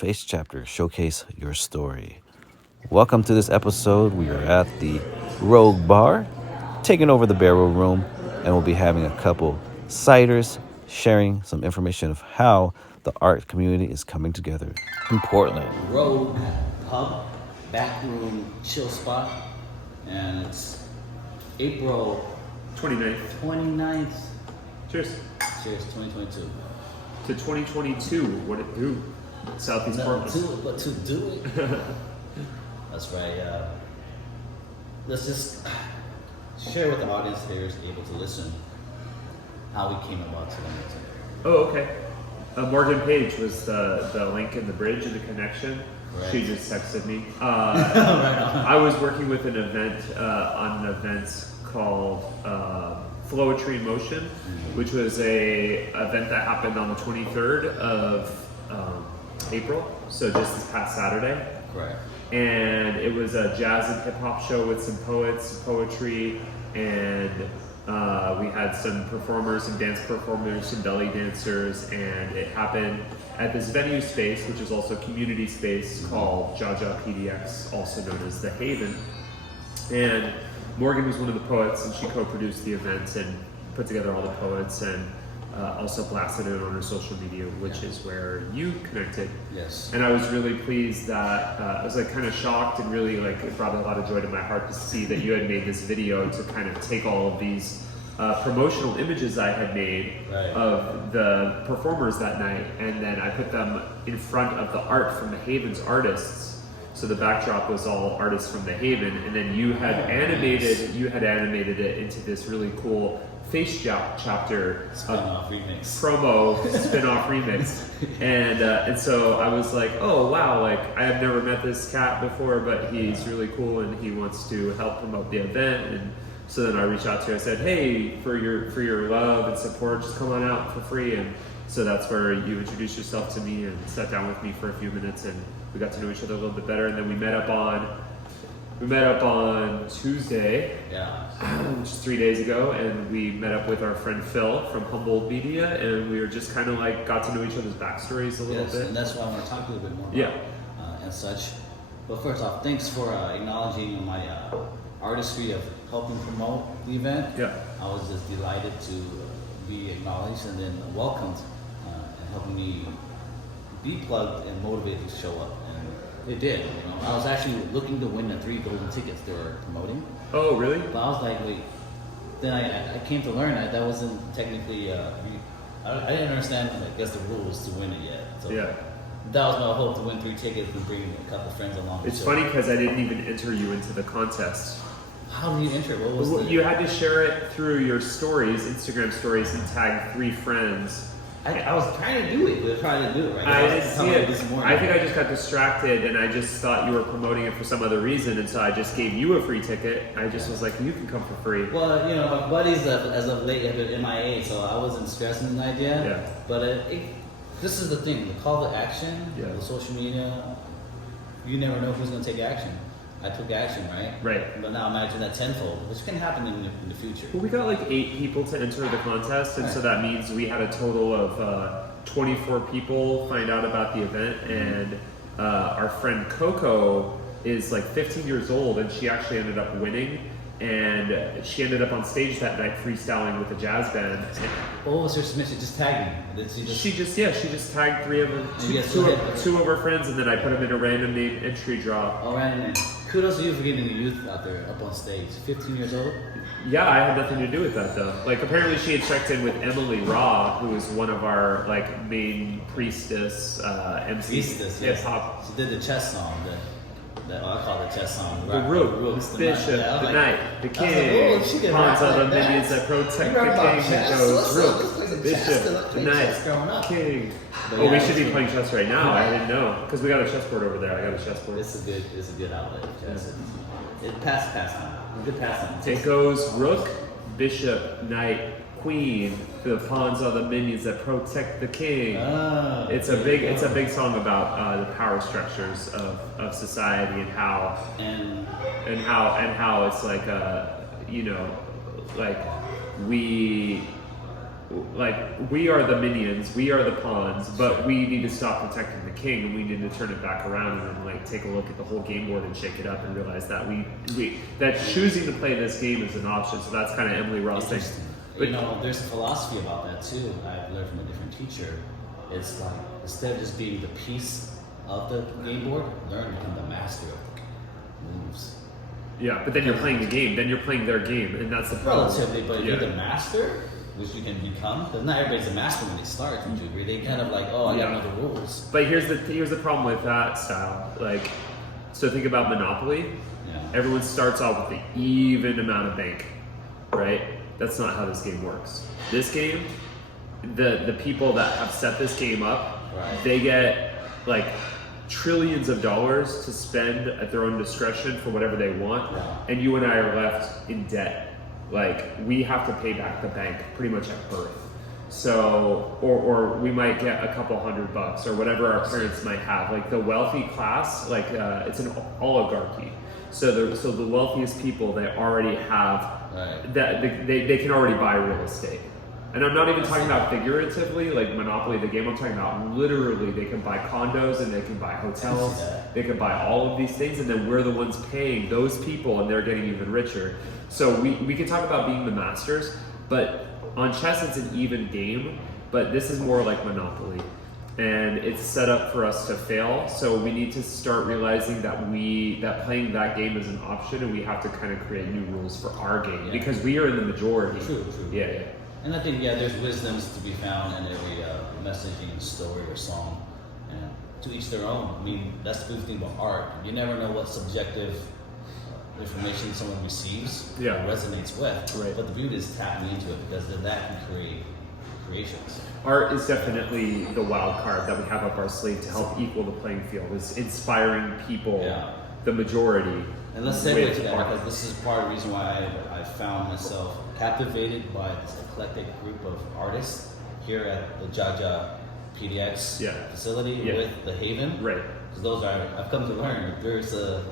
Face Chapter, showcase your story. Welcome to this episode. We are at the Rogue Bar, taking over the Barrel Room, and we'll be having a couple ciders sharing some information of how the art community is coming together in Portland. Rogue Pub, backroom chill spot, and it's April 29th. Cheers. Cheers, 2022. To 2022, what it do? Southeast Portland. But to do it. That's right. Let's just share with the audience here is able to listen how we came about to the music. Oh, okay. Morgan Page was the link in the bridge and the connection. Right. She just texted me. Right on. I was working with an event on an event called Flowetry in Motion, which was a event that happened on the 23rd of April, so just this past Saturday. Correct. And it was a jazz and hip hop show with some poets, poetry, and we had some performers, some dance performers, some belly dancers, and it happened at this venue space, which is also community space called JaJaPDX, also known as The Haven. And Morgan was one of the poets, and she co-produced the event and put together all the poets, and also blasted it on her social media, which is where you connected. Yes. And I was really pleased that I was like kind of shocked, and really like it brought a lot of joy to my heart to see that you had made this video to kind of take all of these promotional images I had made of the performers that night, and then I put them in front of the art from the Haven's artists. So the backdrop was all artists from the Haven, and then you had animated it into this really cool Face Chapter spin-off remix, and so I was like, oh wow, like I have never met this cat before, but he's really cool and he wants to help promote the event. And so then I reached out to you. I said, hey, for your love and support, just come on out for free. And so that's where you introduced yourself to me and sat down with me for a few minutes, and we got to know each other a little bit better. And then we met up on Tuesday, which is 3 days ago, and we met up with our friend Phil from Humboldt Media, and we were just kind of like got to know each other's backstories a little bit. And that's why I want to talk a little bit more about and such. But first off, thanks for acknowledging my artistry of helping promote the event. Yeah. I was just delighted to be acknowledged and then welcomed and helping me be plugged and motivated to show up. It did, I was actually looking to win the 3 golden tickets they were promoting. Oh, really? But I was like, wait. Then I came to learn that wasn't technically. I didn't understand, I guess, the rules to win it yet. So yeah. That was my hope, to win 3 tickets and bring a couple friends along. It's funny because I didn't even enter you into the contest. How did you enter? What was you had to share it through your stories, Instagram stories, and tag 3 friends. I was trying to do it, but trying to do it right. I didn't see it. I think I just got distracted, and I just thought you were promoting it for some other reason, and so I just gave you a free ticket. I just was like, you can come for free. Well, my buddies as of late have been MIA, so I wasn't stressing the idea. Yeah. But this is the thing: the call to action, the social media. You never know who's going to take action. I took action, right? Right. But now imagine that tenfold, which can happen in the future. Well, we got like 8 people to enter the contest, and so that means we had a total of 24 people find out about the event, and our friend Coco is like 15 years old, and she actually ended up winning, and she ended up on stage that night freestyling with a jazz band. What was her submission? Just tagging? She just tagged 3 of them, two of her friends, and then I put them in a random name entry draw. Oh, random name. Kudos to you for getting the youth out there up on stage. 15 years old? Yeah, I had nothing to do with that though. Like apparently she had checked in with Emily Raw, who is one of our like main priestess MCs. Priestess, hip hop. She did the chess song. I call it chess song. The Rook, Bishop, the Knight, the King, pawns are the minions that protect the King. It goes Rook, Bishop, the Knight, King. Oh, we should be playing chess right now. I didn't know because we got a chessboard over there. I got a chessboard. It's a good outlet. Chess. It pastime. Good pastime. It goes Rook, Bishop, Knight, Queen. The pawns are the minions that protect the king. It's a big song about the power structures of society and how it's like like we like we are the minions, we are the pawns, but we need to stop protecting the king, and we need to turn it back around and then like take a look at the whole game board and shake it up and realize that that choosing to play this game is an option. So that's kind of Emily Ross thing. You know, there's a philosophy about that too. I've learned from a different teacher. It's like instead of just being the piece of the game board, learn to become the master of the moves. Yeah, but then you're playing the game. Then you're playing their game, and that's the problem. Relatively, but if you're the master, which you can become, because not everybody's a master when they start. Would you agree? They kind of like, oh, I gotta know the rules. But here's the problem with that style. Like, so think about Monopoly. Yeah. Everyone starts off with an even amount of bank, right? That's not how this game works. This game, the people that have set this game up, Right. they get like trillions of dollars to spend at their own discretion for whatever they want, Yeah. and you and I are left in debt. Like, we have to pay back the bank pretty much at birth. So, or we might get a couple $100 or whatever our parents might have. Like the wealthy class, like it's an oligarchy. So the wealthiest people, they already have Right. that they can already buy real estate. And I'm not even talking about figuratively, like Monopoly, the game. I'm talking about literally, they can buy condos and they can buy hotels. Yeah. They can buy all of these things, and then we're the ones paying those people, and they're getting even richer. So we can talk about being the masters, but on chess it's an even game, but this is more like Monopoly. And it's set up for us to fail, so we need to start realizing that playing that game is an option, and we have to kind of create new rules for our game, Yeah. because we are in the majority. True. Yeah. And I think, there's wisdoms to be found in every messaging, story, or song. And to each their own. I mean, that's the good thing about art. You never know what subjective information someone receives or resonates with. Right. But the beauty is tapping into it, because then that can create creations. Art is definitely the wild card that we have up our sleeve to help equal the playing field, is inspiring people, the majority. And let's segue with to that, art. because this is part of the reason why I found myself captivated by this eclectic group of artists here at the JaJaPDX facility with the Haven. Right. Because those are, I've come to learn, there's a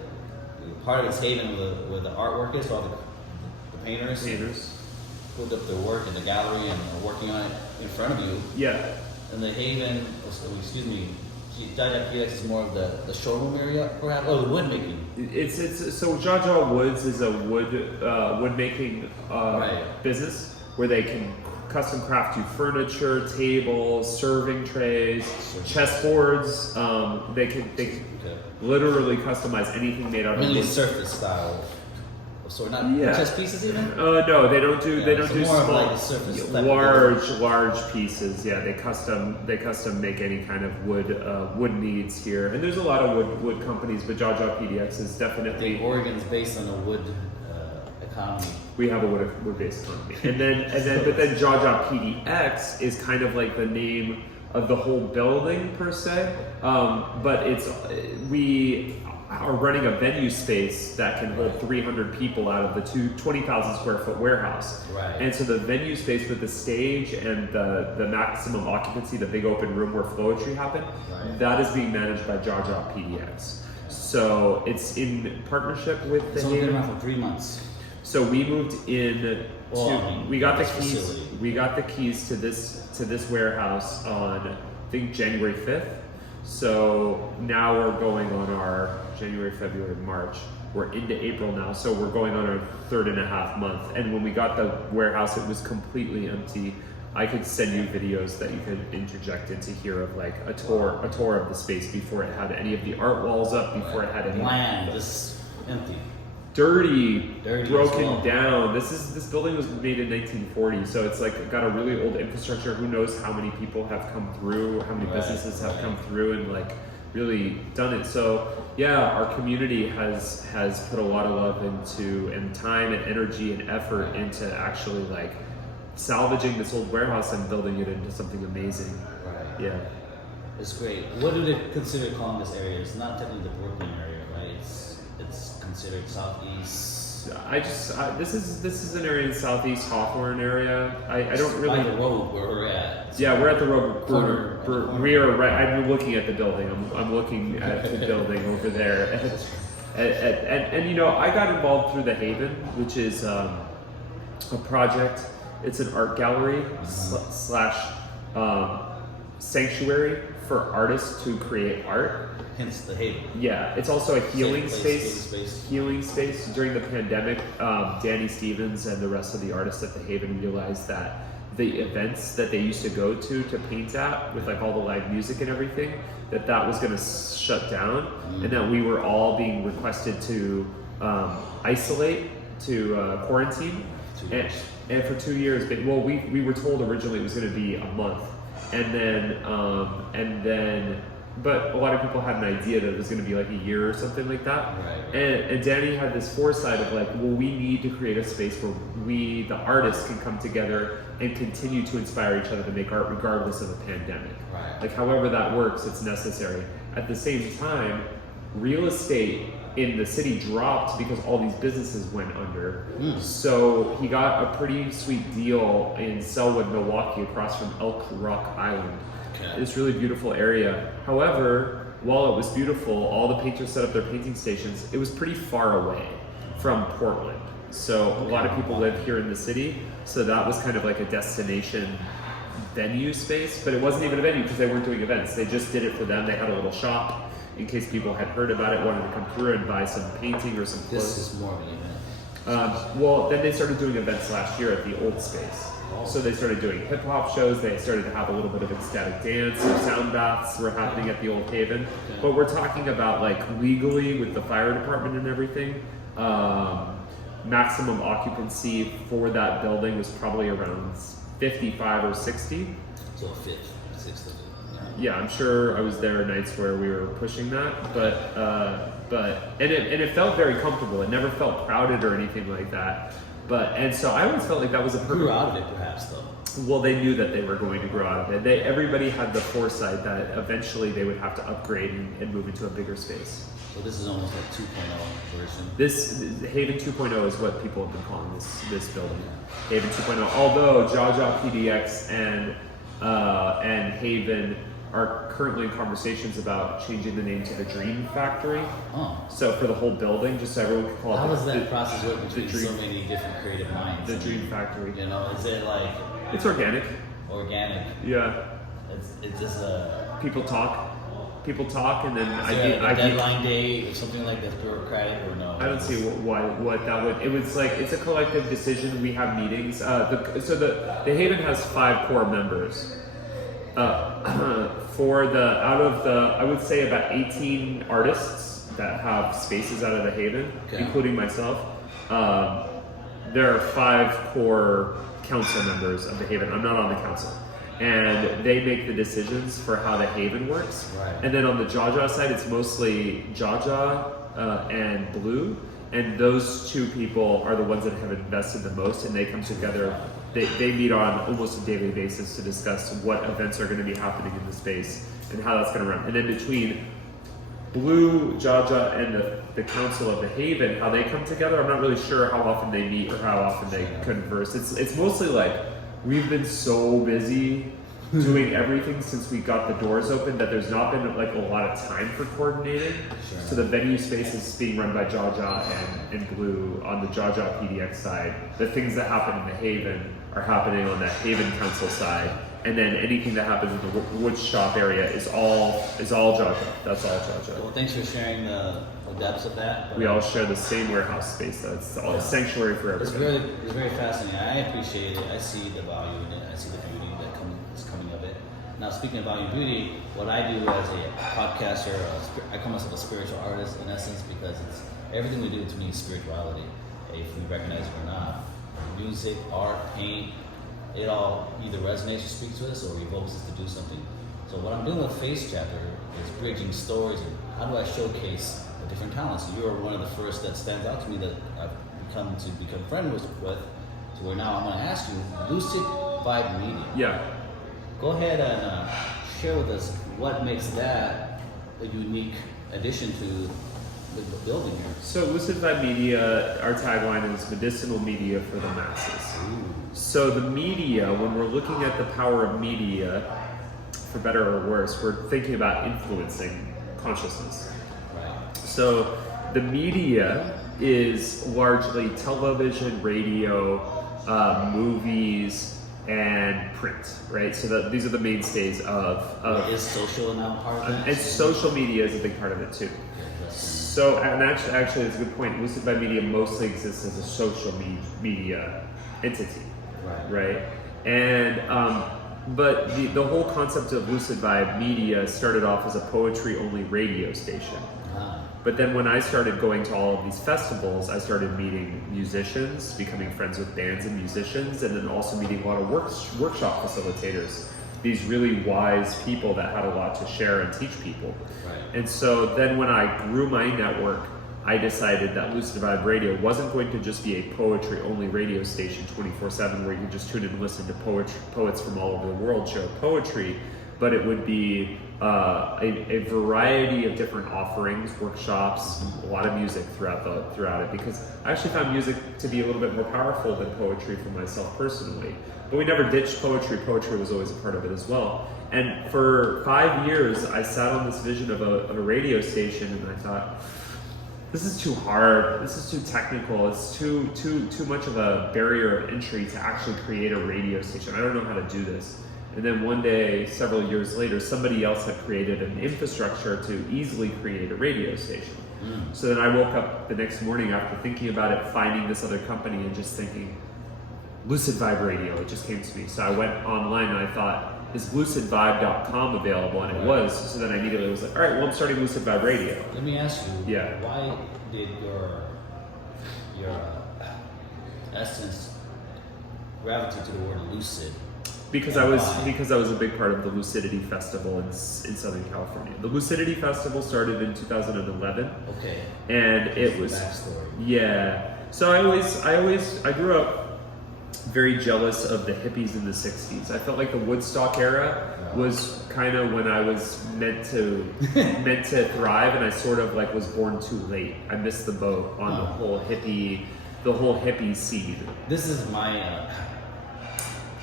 part of this Haven where the artwork is, all the painters put up their work in the gallery and are working on it in front of you. Yeah. And the Haven, JaJaPDX is more of the showroom area, perhaps. Oh, the wood making. It's so JaJa Woods is a wood making business where they can custom craft you furniture, tables, serving trays, chessboards. They can literally customize anything made out of Mainly wood. surface style. So not chess pieces even? No, they don't do more small, of like a surface type of large pieces. Yeah, they custom make any kind of wood needs here, and there's a lot of wood companies, but JaJaPDX is definitely. I think Oregon's based on a wood economy. We have a wood based economy, and then JaJaPDX is kind of like the name of the whole building per se, but we are running a venue space that can hold 300 people out of the 20,000 square foot warehouse. Right. And so the venue space with the stage and the maximum occupancy, the big open room where Flowetry happened, that is being managed by JaJaPDX. So it's in partnership with the. It's only been around for 3 months. So we moved in. We got the keys. Facility. We got the keys to this warehouse on, I think, January 5th. So now we're going on our January, February, March. We're into April now, so we're going on our 3.5 month. And when we got the warehouse, it was completely empty. I could send you videos that you could interject into here of like a tour of the space before it had any of the art walls up, before it had any Land, just empty. Dirty, broken as well. down. This building was made in 1940, so it's like got a really old infrastructure. Who knows how many people have come through, how many businesses have come through and like really done it. So yeah, our community has put a lot of love into, and time and energy and effort into actually like salvaging this old warehouse and building it into something amazing. Right. Yeah. It's great. What do they consider calling this area? It's not technically the Brooklyn area, right? It's considered southeast. This is an area in southeast Hawthorne area. I don't really. By the road where we're at. Yeah, we're at the road. Corner. We are right. I'm looking at the building. I'm looking at the building over there. And you know, I got involved through the Haven, which is a project It's an art gallery slash sanctuary for artists to create art. Hence the Haven. Yeah, it's also a healing Safe space. Healing space. During the pandemic, Danny Stevens and the rest of the artists at the Haven realized that the events that they used to go to paint at, with like all the live music and everything, that was going to shut down, and that we were all being requested to isolate, to quarantine, and for 2 years. But, well, we were told originally it was going to be a month, and then. But a lot of people had an idea that it was going to be like a year or something like that. Right. And Danny had this foresight of like, well, we need to create a space where we, the artists, can come together and continue to inspire each other to make art regardless of a pandemic. Right. Like, however that works, it's necessary. At the same time, real estate in the city dropped because all these businesses went under. So he got a pretty sweet deal in Selwood, Milwaukee, across from Elk Rock Island. Okay. This really beautiful area. However, while it was beautiful, all the painters set up their painting stations. It was pretty far away from Portland. So a lot of people live here in the city. So that was kind of like a destination venue space, but it wasn't even a venue because they weren't doing events. They just did it for them. They had a little shop in case people had heard about it, wanted to come through and buy some painting or some clothes. This is more of an event. Well, then they started doing events last year at the old space. So they started doing hip hop shows. They started to have a little bit of ecstatic dance. Some sound baths were happening at the Old Haven. Okay. But we're talking about like legally with the fire department and everything. Maximum occupancy for that building was probably around 55 or 60. So a fifth, sixth of it. Yeah, I'm sure I was there nights where we were pushing that, but it felt very comfortable. It never felt crowded or anything like that. And so I always felt like that was a perfect. Grew out of it, perhaps, though. Well, they knew that they were going to grow out of it. Everybody had the foresight that eventually they would have to upgrade and move into a bigger space. So this is almost like 2.0 version. This Haven 2.0 is what people have been calling this building. Haven 2.0. Although JaJaPDX and Haven are currently in conversations about changing the name to the Dream Factory. Oh. So for the whole building, just so everyone can call it. How does that process work between dream, so many different creative minds? The Dream Factory. You know, is it like It's organic. organic? Yeah. It's just a. People talk, and then Is there a deadline date or something like that's bureaucratic or no? I don't see what that would. It was like it's a collective decision. We have meetings. The Haven has 5 core members. Out of the I would say about 18 artists that have spaces out of the Haven, including myself. There are 5 core council members of the Haven. I'm not on the council. And they make the decisions for how the Haven works. Right. And then on the JaJa side, it's mostly JaJa and Blue. And those 2 people are the ones that have invested the most, and they come together. They meet on almost a daily basis to discuss what events are going to be happening in the space and how that's going to run. And then between Blue, JaJa, and the council of the Haven, how they come together, I'm not really sure how often they meet or how often they converse. It's mostly like, we've been so busy doing everything since we got the doors open that there's not been like a lot of time for coordinating. Sure. So the venue space is being run by JaJa and Blue on the JaJaPDX side. The things that happen in the Haven are happening on the Haven Council side. And then anything that happens in the wood shop area is all JaJa. That's all JaJa. Well, thanks for sharing the depths of that. We all share the same warehouse space. So it's all a sanctuary for everybody. It's very fascinating. I appreciate it. I see the value in it. I see the beauty that is coming of it. Now, speaking of value and beauty, what I do as a podcaster, I call myself a spiritual artist in essence because it's everything we do to me is spirituality, if we recognize it or not. Music, art, paint, it all either resonates or speaks to us or evokes us to do something. So what I'm doing with Face Chapter is bridging stories and how do I showcase the different talents. So you're one of the first that stands out to me that I've come to become friends with, to where now I'm going to ask you, Lucid Vibe Media. Yeah. Go ahead and share with us what makes that a unique addition to the building here. So Lucid Vibe Media, our tagline is medicinal media for the masses. Ooh. So the media, when we're looking at the power of media, for better or worse, we're thinking about influencing consciousness. Right. So the media is largely television, radio, movies, and print, right? So these are the mainstays of Is social now part of that? and social media is a big part of it too. So, and actually, it's a good point. Lucid by Media mostly exists as a social media entity, right? And but the whole concept of Lucid Vibe Media started off as a poetry-only radio station. But then when I started going to all of these festivals, I started meeting musicians, becoming friends with bands and musicians, and then also meeting a lot of workshop facilitators. These really wise people that had a lot to share and teach people. And so then when I grew my network, I decided that Lucid Vibe Radio wasn't going to just be a poetry-only radio station 24/7 where you could just tune in and listen to poets from all over the world share poetry, but it would be a variety of different offerings, workshops, a lot of music throughout it, because I actually found music to be a little bit more powerful than poetry for myself personally. But we never ditched poetry. Poetry was always a part of it as well. And for 5 years, I sat on this vision of a radio station, and I thought, this is too hard. This is too technical. It's too much of a barrier of entry to actually create a radio station. I don't know how to do this. And then one day, several years later, somebody else had created an infrastructure to easily create a radio station. So then I woke up the next morning after thinking about it, finding this other company, and just thinking, Lucid Vibe Radio, it just came to me. So I went online and I thought, is lucidvibe.com available? And it was. So then I immediately was like, all right, well, I'm starting Lucid Vibe Radio. Let me ask you, Yeah. why did your essence gravitate to the word lucid? Because I was a big part of the Lucidity Festival in Southern California. The Lucidity Festival started in 2011. Okay. And it was backstory. Yeah. So I grew up very jealous of the hippies in the 60s. I felt like the Woodstock era was kind of when I was meant to thrive, and I sort of like was born too late. I missed the boat on the whole hippie scene. This is my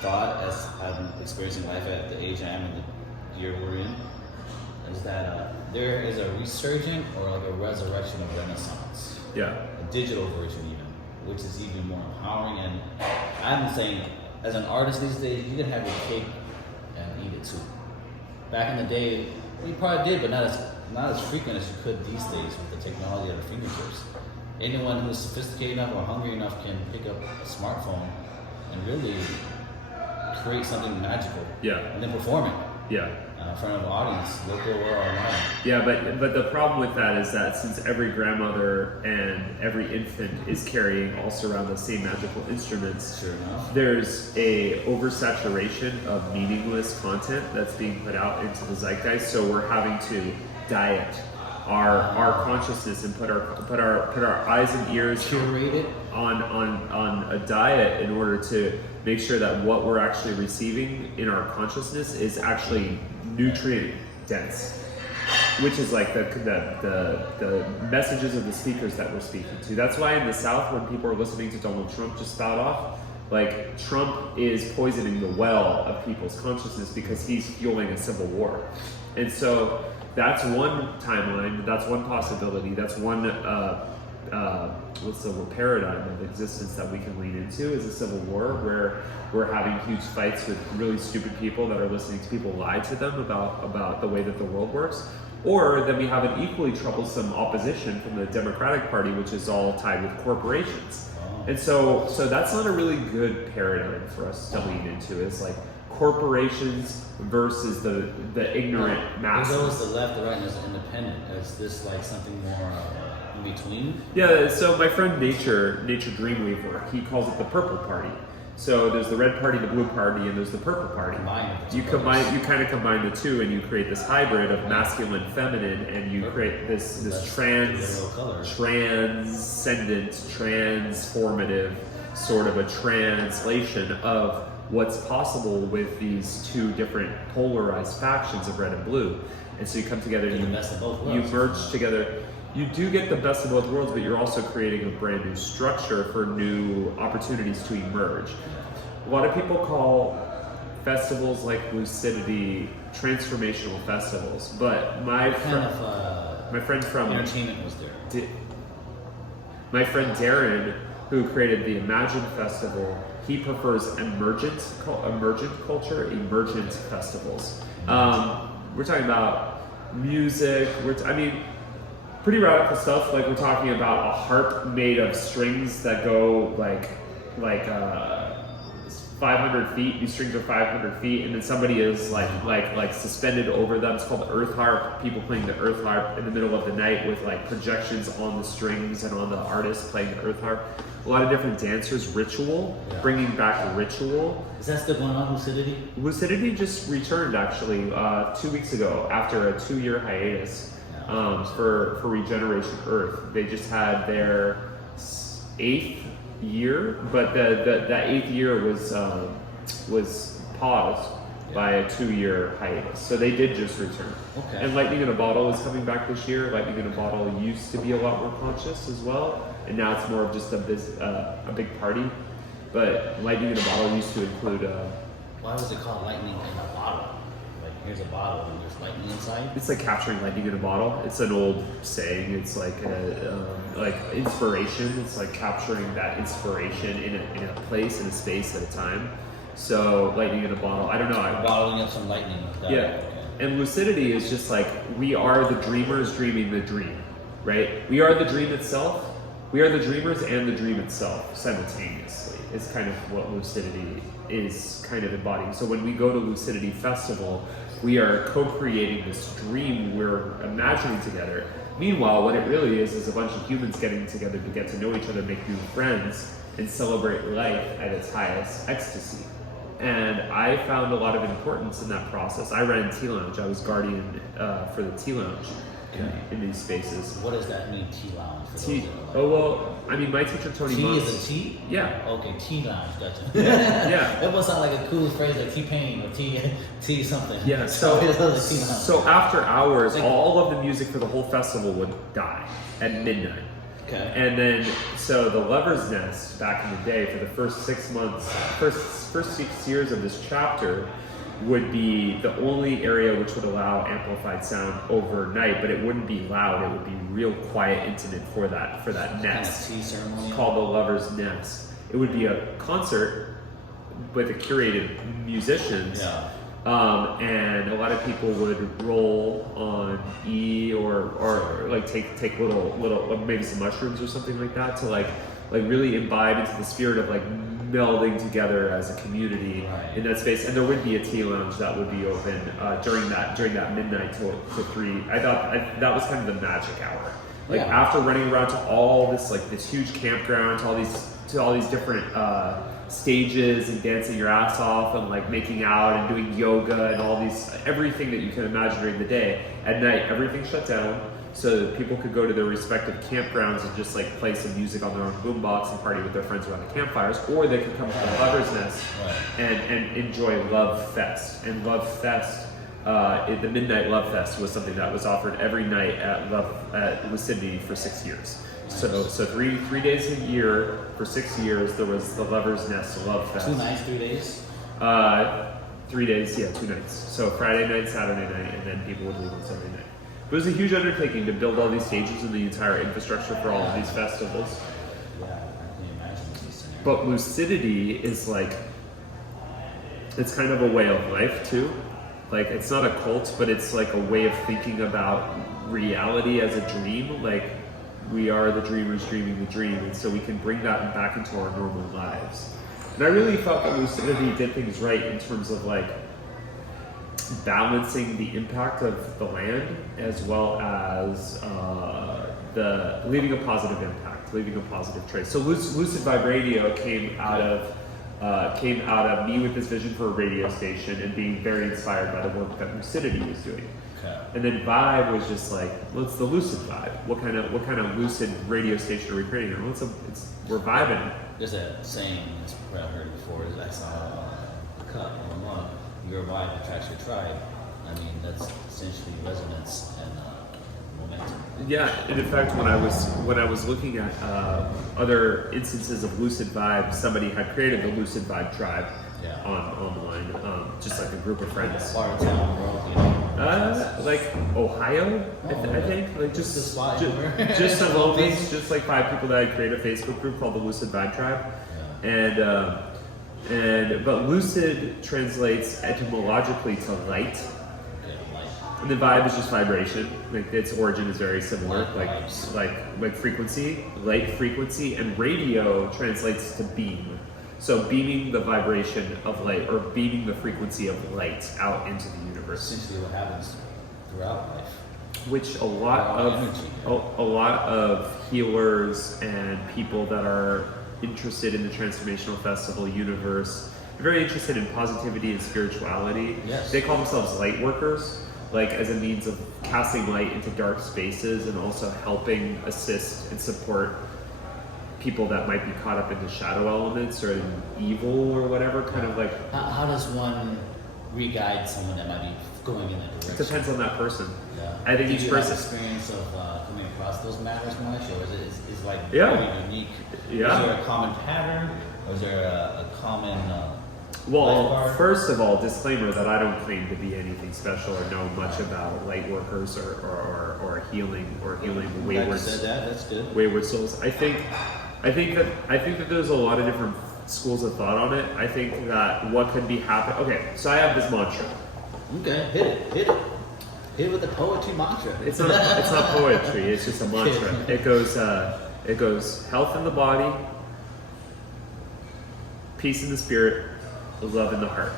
thought as I'm experiencing life at the age I am and the year we're in, is that there is a resurgent or like a resurrection of Renaissance. Yeah. A digital version even, which is even more empowering. And I'm saying, as an artist these days, you can have your cake and eat it too. Back in the day, you probably did, but not as frequent as you could these days with the technology at our fingertips. Anyone who's sophisticated enough or hungry enough can pick up a smartphone and really create something magical. Yeah. And then perform it. Yeah. In front of an audience, local or online. Yeah, but the problem with that is that since every grandmother and every infant is carrying also around the same magical instruments, Sure enough. there's a oversaturation of meaningless content that's being put out into the zeitgeist. So we're having to diet our consciousness and put our eyes and ears Curate it. on a diet in order to make sure that what we're actually receiving in our consciousness is actually nutrient dense, which is like the messages of the speakers that we're speaking to. That's why in the South, when people are listening to Donald Trump just spout off, like Trump is poisoning the well of people's consciousness because he's fueling a civil war. And so that's one timeline, that's one possibility, that's one what's the paradigm of existence that we can lean into is a civil war where we're having huge fights with really stupid people that are listening to people lie to them about the way that the world works. Or then we have an equally troublesome opposition from the Democratic Party, which is all tied with corporations. And so that's not a really good paradigm for us to lean into. It's like corporations versus the ignorant masses. There's always the left, the right, and there's the independent. Is this like something more in between? Yeah, so my friend Nature Dreamweaver, he calls it the purple party. So there's the red party, the blue party, and there's the purple party. You kind of combine the two, and you create this hybrid of masculine, feminine, and you create this transcendent, transformative sort of a translation of what's possible with these two different polarized factions of red and blue. And so you come together, and you merge together. You do get the best of both worlds, but you're also creating a brand new structure for new opportunities to emerge. A lot of people call festivals like Lucidity transformational festivals, but my friend from entertainment was there. My friend Darren who created the Imagine Festival, he prefers emergent culture, emergent festivals. We're talking about music. Pretty radical stuff. Like we're talking about a harp made of strings that go like 500 feet. These strings are 500 feet, and then somebody is like suspended over them. It's called earth harp. People playing the earth harp in the middle of the night with like projections on the strings and on the artist playing the earth harp. A lot of different dancers, ritual, bringing back ritual. Is that still going on, Lucidity? Lucidity just returned actually 2 weeks ago after a 2-year hiatus for Regeneration Earth. They just had their 8th year, but that 8th year was paused by a 2-year hiatus. So they did just return. Okay. And Lightning in a Bottle is coming back this year. Lightning in a Bottle used to be a lot more conscious as well, and now it's more of just a big party. But Lightning in a Bottle used to include. Why was it called Lightning in a Bottle? Like here's a bottle and there's lightning inside. It's like capturing lightning in a bottle. It's an old saying. It's like like inspiration. It's like capturing that inspiration in a place, in a space at a time. So lightning in a bottle. I don't know. Bottling up some lightning. Yeah. Okay. And lucidity is just like we are the dreamers dreaming the dream, right? We are the dream itself. We are the dreamers and the dream itself simultaneously. Is kind of what lucidity is kind of embodying. So when we go to Lucidity Festival, we are co-creating this dream we're imagining together. Meanwhile, what it really is a bunch of humans getting together to get to know each other, make new friends, and celebrate life at its highest ecstasy. And I found a lot of importance in that process. I ran Tea Lounge. I was guardian for the Tea Lounge in these spaces. What does that mean, Tea Lounge? For Tea. those that are like, Oh well, I mean, my teacher Tony. tea Munz, is a tea? Yeah. Okay, Tea Lounge, gotcha. Yeah. That must sound like a cool phrase like T-Pain or T something. Yeah. So Tea Lounge. so after hours, all of the music for the whole festival would die at midnight. Okay. And then, so the Lover's Nest back in the day, for the first 6 months, first 6 years of this chapter, would be the only area which would allow amplified sound overnight, but it wouldn't be loud. It would be real quiet, intimate for that nest. Kind of tea ceremony. It's called the Lover's Nest. It would be a concert with a curated musicians. Yeah. And a lot of people would roll on E or like take little maybe some mushrooms or something like that to like really imbibe into the spirit of like melding together as a community in that space. And there would be a tea lounge that would be open during that midnight to 3. I thought that was kind of the magic hour. Like after running around to all this like this huge campground, to all these different stages and dancing your ass off and like making out and doing yoga and all these everything that you can imagine during the day. At night, everything shut down so that people could go to their respective campgrounds and just like play some music on their own boombox and party with their friends around the campfires, or they could come to the Lover's Nest and enjoy Love Fest. And Love Fest, the Midnight Love Fest was something that was offered every night at Lucidity for 6 years. So three days a year for 6 years there was the Lover's Nest Love Fest. 2 nights, 3 days? 3 days, yeah, 2 nights. So Friday night, Saturday night, and then people would leave on Sunday night. It was a huge undertaking to build all these stages and the entire infrastructure for all of these festivals. Yeah, I can imagine these scenarios. But lucidity is like, it's kind of a way of life too. Like it's not a cult, but it's like a way of thinking about reality as a dream. Like we are the dreamers dreaming the dream, and so we can bring that back into our normal lives. And I really felt that lucidity did things right in terms of like balancing the impact of the land as well as the leaving a positive impact, leaving a positive trace. So Lucid Vibe Radio came out of me with this vision for a radio station and being very inspired by the work that Lucidity was doing. Okay. And then Vibe was just like, well, it's the Lucid Vibe. What kind of lucid radio station are we creating? Well, we're vibing. There's a saying that's what I've heard before. Is I saw a cut on one. Your vibe attracts your tribe. I mean, that's essentially resonance and momentum. Yeah, and in fact, when I was looking at other instances of Lucid Vibe, somebody had created the Lucid Vibe tribe online, just like a group of friends. Bar town, bro. You know. Like Ohio, I think. Like Just just the spot. just some locals, just like 5 people that I created a Facebook group called the Lucid Vibe Tribe, but Lucid translates etymologically to light. And the vibe is just vibration. Like its origin is very similar, like frequency, light frequency, and radio translates to beam. So beaming the vibration of light, or beaming the frequency of light out into the universe. Essentially, what happens throughout life. Which a lot of healers and people that are interested in the Transformational Festival universe, are very interested in positivity and spirituality. Yes. They call themselves light workers. Like as a means of casting light into dark spaces and also helping assist and support people that might be caught up into shadow elements or in evil or whatever, kind of like... How does one re-guide someone that might be going in that direction? It depends on that person. Yeah. I think Did each you person... have experience of coming across those matters much, or is like Yeah. very unique? Yeah. Is there a common pattern, or is there a common... Well, lifeguard? first of all, disclaimer that I don't claim to be anything special or know much about light workers or healing wayward. You said that. That's good. Wayward souls. I think that there's a lot of different schools of thought on it. I think that what could be happening. Okay, so I have this mantra. Okay, hit it with the poetry mantra. It's not poetry. It's just a mantra. It goes health in the body, peace in the spirit, love in the heart.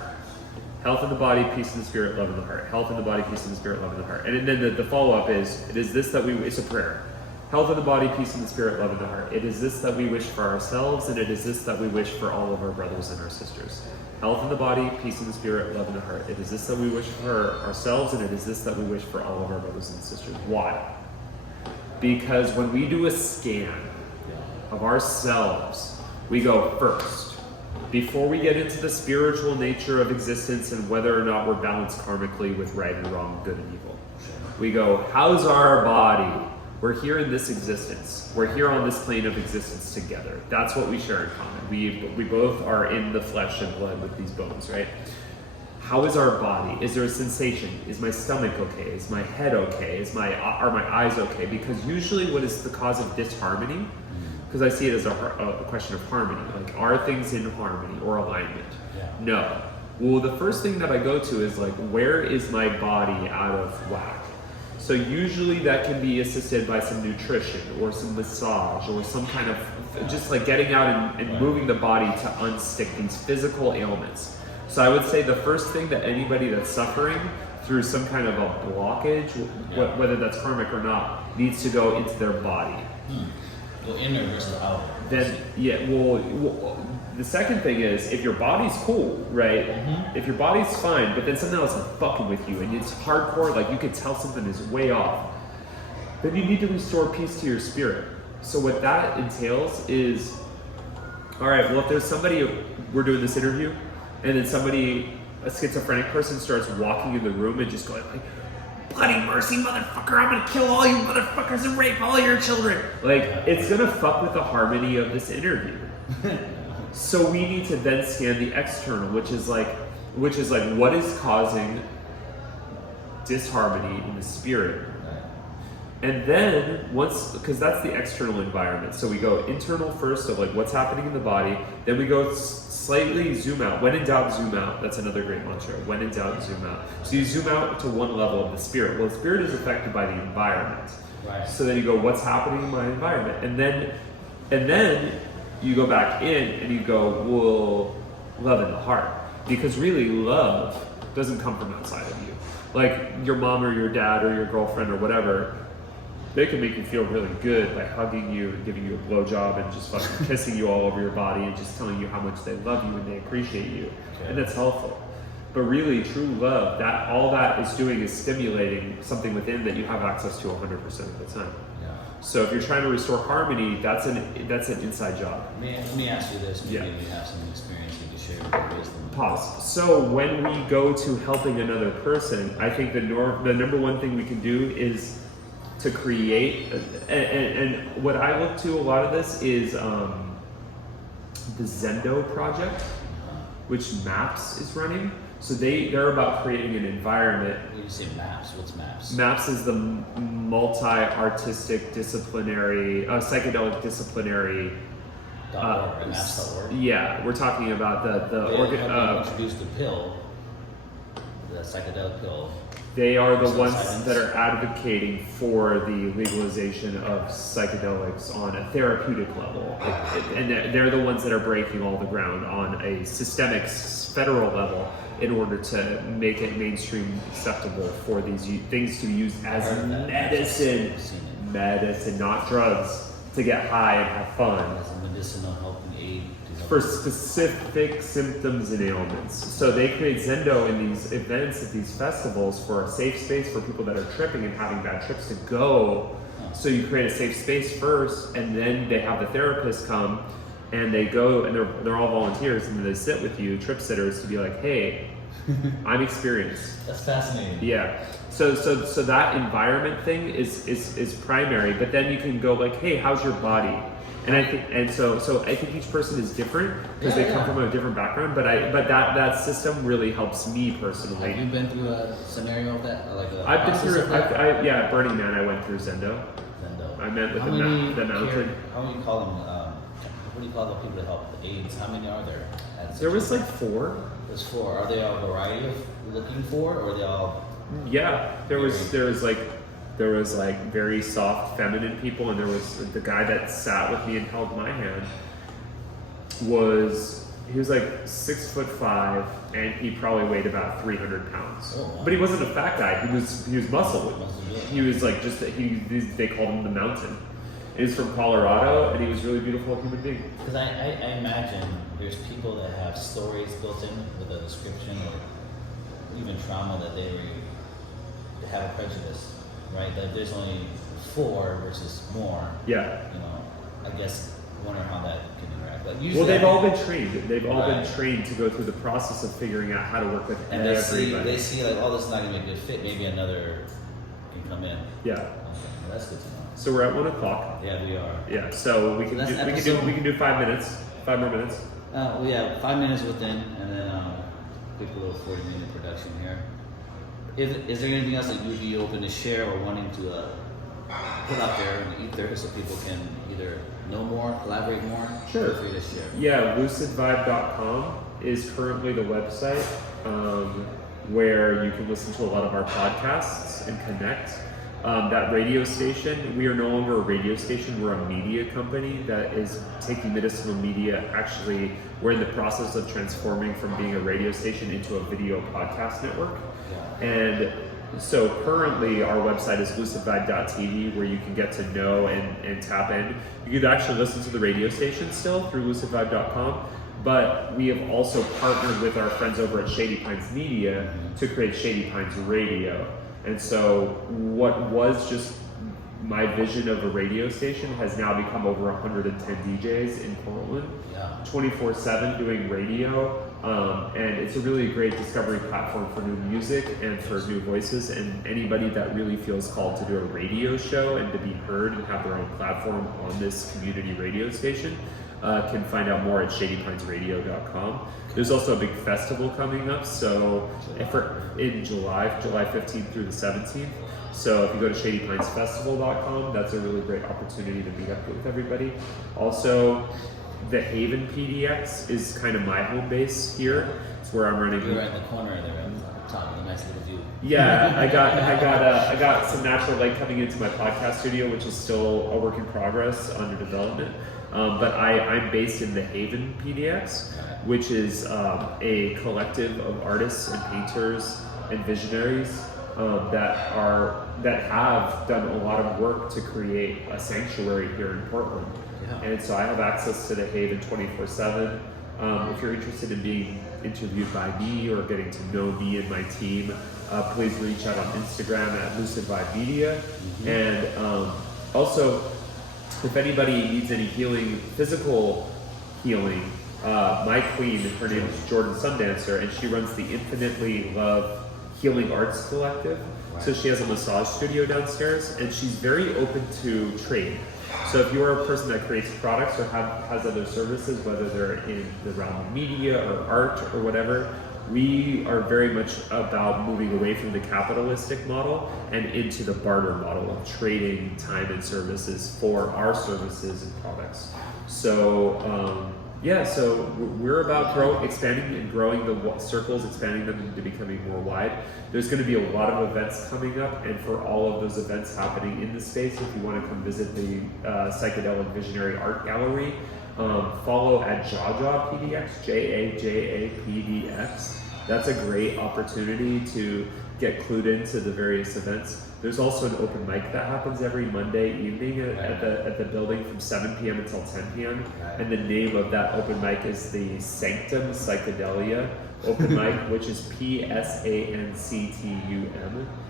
Health in the body, peace in the spirit, love in the heart. Health in the body, peace in the spirit, love in the heart. And then the follow-up is, it is this that it's a prayer. Health in the body, peace in the spirit, love in the heart. It is this that we wish for ourselves, and it is this that we wish for all of our brothers and our sisters. Health in the body, peace in the spirit, love in the heart. It is this that we wish for ourselves, and it is this that we wish for all of our brothers and sisters. Why? Because when we do a scan of ourselves, we go first. Before we get into the spiritual nature of existence and whether or not we're balanced karmically with right and wrong, good and evil, we go, how's our body? We're here in this existence. We're here on this plane of existence together. That's what we share in common. We both are in the flesh and blood with these bones, right? How is our body? Is there a sensation? Is my stomach okay? Is my head okay? Are my eyes okay? Because usually what is the cause of disharmony? Because I see it as a question of harmony. Like, are things in harmony or alignment? Yeah. No. Well, the first thing that I go to is like, where is my body out of whack? So usually that can be assisted by some nutrition or some massage or some kind of just like getting out and moving the body to unstick these physical ailments. So I would say the first thing that anybody that's suffering through some kind of a blockage, whether that's karmic or not, needs to go into their body. Go inner versus outer. Then, well, the second thing is, if your body's cool, right? If your body's fine, but then something else is fucking with you and it's hardcore, like you could tell something is way off, then you need to restore peace to your spirit. So what that entails is, all right, well, if there's somebody, we're doing this interview, and then a schizophrenic person starts walking in the room and just going like, bloody mercy, motherfucker, I'm gonna kill all you motherfuckers and rape all your children. Like, it's gonna fuck with the harmony of this interview. So we need to then scan the external, which is like what is causing disharmony in the spirit. And then because that's the external environment. So we go internal first of like what's happening in the body, then we go slightly zoom out. When in doubt, zoom out. That's another great mantra. When in doubt, zoom out. So you zoom out to one level of the spirit. Well, the spirit is affected by the environment. Right. So then you go, what's happening in my environment? And then you go back in and you go, well, love in the heart. Because really love doesn't come from outside of you. Like your mom or your dad or your girlfriend or whatever, they can make you feel really good by hugging you and giving you a blowjob and just fucking kissing you all over your body and just telling you how much they love you and they appreciate you. Okay. And that's helpful. But really, true love, that all that is doing is stimulating something within that you have access to 100% of the time. Yeah. So if you're trying to restore harmony, that's an inside job. Let me ask you this. Maybe you have some experience you can share with your wisdom. Pause. So when we go to helping another person, I think the number one thing we can do is to create, and what I look to a lot of this is the Zendo project, which Maps is running. So they're about creating an environment. When you say MAPS, what's MAPS? MAPS is the multi-artistic disciplinary, psychedelic disciplinary. .org, MAPS.org. Yeah, we're talking about the introduced the pill, the psychedelic pill. They are the ones Psilocybins. that are advocating for the legalization of psychedelics on a therapeutic level. And they're the ones that are breaking all the ground on a systemic federal level in order to make it mainstream acceptable for these things to be used as medicine. Medicine, not drugs, to get high and have fun. As a medicinal helping aid. For specific symptoms and ailments. So they create Zendo in these events at these festivals for a safe space for people that are tripping and having bad trips to go. So you create a safe space first, and then they have the therapist come, and they go, and they're all volunteers, and then they sit with you, trip sitters, to be like, hey, I'm experienced. That's fascinating. Yeah. So that environment thing is primary, but then you can go like, hey, how's your body? And I think, so I think each person is different because they come from a different background. But that system really helps me personally. Have you been through a scenario of that, I've been through. At Burning Man, I went through Zendo. I met with the mountain. How do you call them? What do you call the people that help the aides? How many are there? There was like 4. There's 4. Are they a variety of looking for, or are they all? Yeah, there was like very soft, feminine people, and there was the guy that sat with me and held my hand. He was like 6'5", and he probably weighed about 300 pounds. Oh, wow. But he wasn't a fat guy. He was muscle. He was like they called him the mountain. He's from Colorado, and he was a really beautiful human being. Because I imagine there's people that have stories built in with a description or even trauma that they have a prejudice. Right, that there's only 4 versus more. Yeah. You know, I guess wonder how that can interact. But well, they've all been trained. They've all been trained to go through the process of figuring out how to work with and everybody. They see like, oh, this is not gonna be a good fit. Maybe another can come in. Yeah. Okay, well, that's good to know. So we're at 1:00. Yeah, we are. Yeah. So we can do 5 minutes. 5 more minutes. Well, yeah, 5 minutes within, and then quick little 40-minute production here. Is there anything else that you'd be open to share or wanting to put out there in the ether so people can either know more, collaborate more? Sure. Feel free to share. Yeah, lucidvibe.com is currently the website where you can listen to a lot of our podcasts and connect. That radio station, we are no longer a radio station, we're a media company that is taking medicinal media. Actually, we're in the process of transforming from being a radio station into a video podcast network. And so currently our website is lucidvibe.tv, where you can get to know and tap in. You could actually listen to the radio station still through lucidvibe.com, but we have also partnered with our friends over at Shady Pines Media to create Shady Pines Radio. And so what was just my vision of a radio station has now become over 110 DJs in Portland, 24/7 doing radio. And it's a really great discovery platform for new music and for new voices, and anybody that really feels called to do a radio show and to be heard and have their own platform on this community radio station can find out more at shadypinesradio.com. There's also a big festival coming up, so in July 15th through the 17th. So if you go to shadypinesfestival.com, that's a really great opportunity to meet up with everybody. Also, the Haven PDX is kind of my home base here. It's where I'm running. You're right in the corner there, on the top with a nice little view. Yeah, I got some natural light coming into my podcast studio, which is still a work in progress, under development. But I'm based in the Haven PDX, which is a collective of artists and painters and visionaries that have done a lot of work to create a sanctuary here in Portland. And so I have access to the Haven 24/7. If you're interested in being interviewed by me or getting to know me and my team, please reach out on Instagram at Lucid Vibe Media. And also, if anybody needs any healing, physical healing, my queen, her name is Jordan Sundancer, and she runs the Infinitely Love Healing Arts Collective. So she has a massage studio downstairs, and she's very open to trade. So if you're a person that creates products or has other services, whether they're in the realm of media or art or whatever, We are very much about moving away from the capitalistic model and into the barter model of trading time and services for our services and products. So so we're about expanding and growing the circles, expanding them into becoming more wide. There's going to be a lot of events coming up, and for all of those events happening in the space, if you want to come visit the Psychedelic Visionary Art Gallery, follow at JaJaPDX, JaJaPDX. That's a great opportunity to get clued into the various events. There's also an open mic that happens every Monday evening at the building from 7 p.m. until 10 p.m. And the name of that open mic is the Sanctum Psychedelia Open Mic, which is PSANCTUM.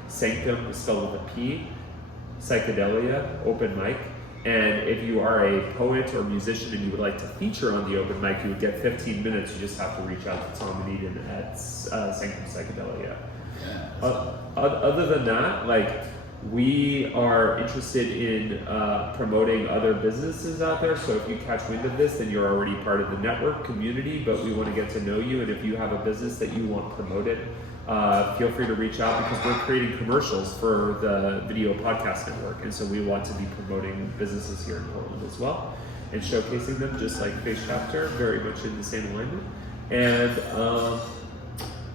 Sanctum is spelled with a P. Psychedelia Open Mic. And if you are a poet or musician and you would like to feature on the open mic, you would get 15 minutes. You just have to reach out to Tom and Eden at Sanctum Psychedelia. Other than that, we are interested in promoting other businesses out there. So if you catch wind of this, then you're already part of the network community, but we want to get to know you. And if you have a business that you want promoted, feel free to reach out, because we're creating commercials for the Video Podcast Network. And so we want to be promoting businesses here in Portland as well and showcasing them, just like Face Chapter, very much in the same alignment. And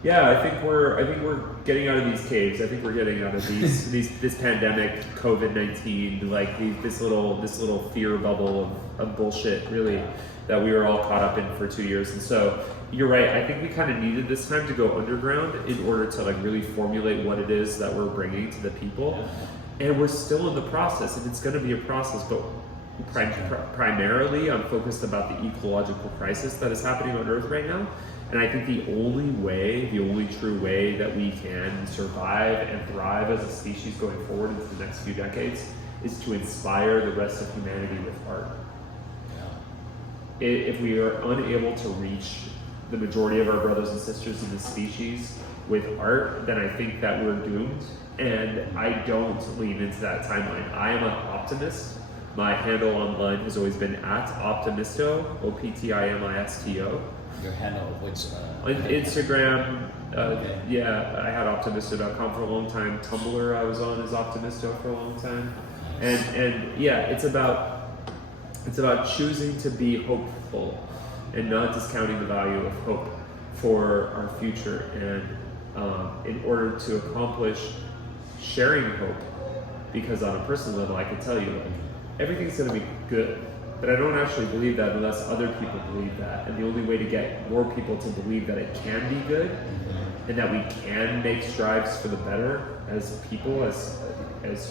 I think we're getting out of these caves. I think we're getting out of this pandemic, COVID-19, this little fear bubble of bullshit, really, that we were all caught up in for 2 years. And so you're right. I think we kind of needed this time to go underground in order to really formulate what it is that we're bringing to the people. And we're still in the process, and it's going to be a process, but primarily I'm focused about the ecological crisis that is happening on Earth right now. And I think the only true way that we can survive and thrive as a species going forward into the next few decades is to inspire the rest of humanity with art. If we are unable to reach the majority of our brothers and sisters in this species with art, then I think that we're doomed. And I don't lean into that timeline. I am an optimist. My handle online has always been at Optimisto, OPTIMISTO. Your handle, which on Instagram, I had optimisto.com for a long time. Tumblr I was on is Optimisto for a long time. And it's about choosing to be hopeful and not discounting the value of hope for our future. And in order to accomplish sharing hope, because on a personal level, I can tell you, everything's going to be good. But I don't actually believe that unless other people believe that. And the only way to get more people to believe that it can be good and that we can make strides for the better as people, as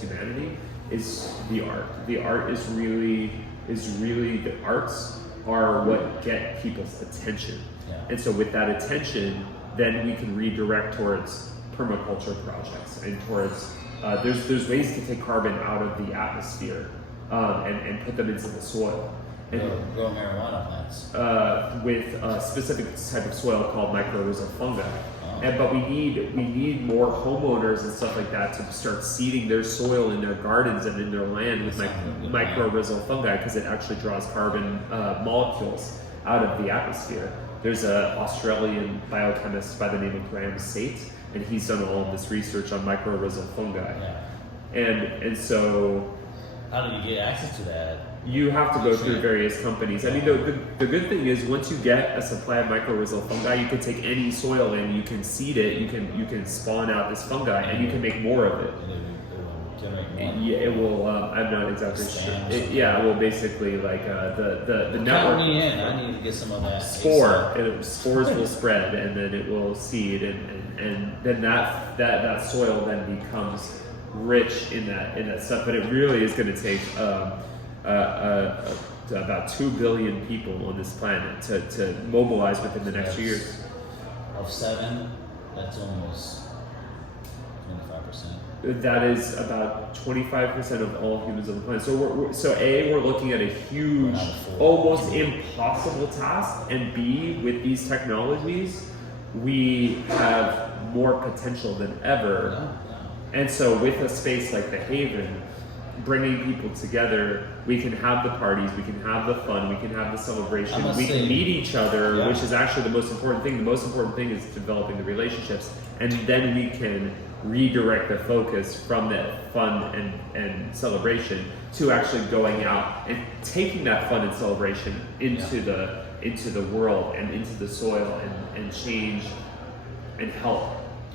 humanity, is the art. The art is really the arts are what get people's attention. And so with that attention, then we can redirect towards permaculture projects and towards there's ways to take carbon out of the atmosphere. And put them into the soil. And grow marijuana plants. With a specific type of soil called mycorrhizal fungi. But we need more homeowners and stuff like that to start seeding their soil in their gardens and in their land with mycorrhizal fungi, because it actually draws carbon molecules out of the atmosphere. There's an Australian biochemist by the name of Graham Sate, and he's done all of this research on mycorrhizal fungi. And so how do you get access to that? You have to go through various companies. I mean, the good thing is once you get a supply of mycorrhizal fungi, you can take any soil and you can seed it. You can spawn out this fungi and you can make more of it. It will generate more. Yeah, it will. I'm not exactly sure. It will basically the network. Count me in. I need to get some of that. Spores will spread and then it will seed and then that soil then becomes rich in that stuff, but it really is going to take about 2 billion people on this planet to mobilize within the next few years. Of 7, that's almost 25%. That is about 25% of all humans on the planet. So we're looking at a huge, almost impossible task, and B, with these technologies, we have more potential than ever. And so with a space like the Haven, bringing people together. We can have the parties, we can have the fun, we can have the celebration, I must we say- can meet each other, Yeah. which is actually the most important thing. The most important thing is developing the relationships, and then we can redirect the focus from that fun and celebration to actually going out and taking that fun and celebration into the world and into the soil and change and help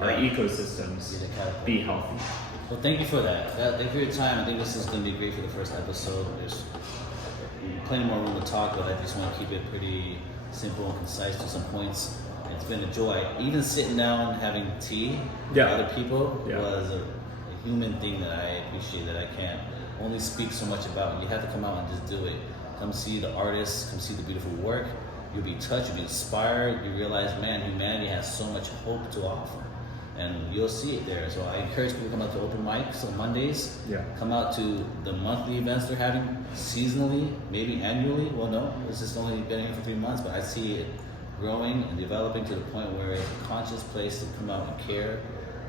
our Yeah. ecosystems Be the catapult. be healthy. Well, thank you for that. Thank you for your time. I think this is going to be great for the first episode. There's plenty more room to talk, but I just want to keep it pretty simple and concise to some points. It's been a joy. Even sitting down and having tea with Yeah. other people Yeah. was a human thing that I appreciate, that I can't only speak so much about. You have to come out and just do it. Come see the artists, come see the beautiful work. You'll be touched, you'll be inspired. You realize, man, humanity has so much hope to offer. And you'll see it there. So I encourage people to come out to open mics on Mondays. Yeah. Come out to the monthly events they're having, seasonally, maybe annually. Well, no, it's just only been here for 3 months, but I see it growing and developing to the point where it's a conscious place to come out and care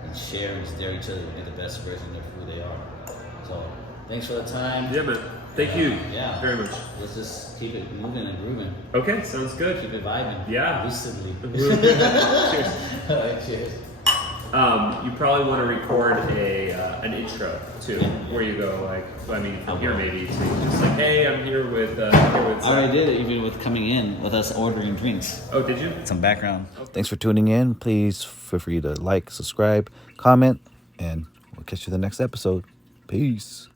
and share and just dare each other to be the best version of who they are. So thanks for the time. Yeah, man. Thank you Yeah. very much. Let's just keep it moving and grooving. Okay, sounds good. Keep it vibing. Yeah. Lucidly. Cheers. All right, cheers. You probably want to record an intro too, where you go like, I mean, from here maybe to just like, hey, I'm here with Zach. I already did it, even with coming in with us ordering drinks. Oh, did you? Some background. Thanks for tuning in. Please feel free to like, subscribe, comment, and we'll catch you in the next episode. Peace.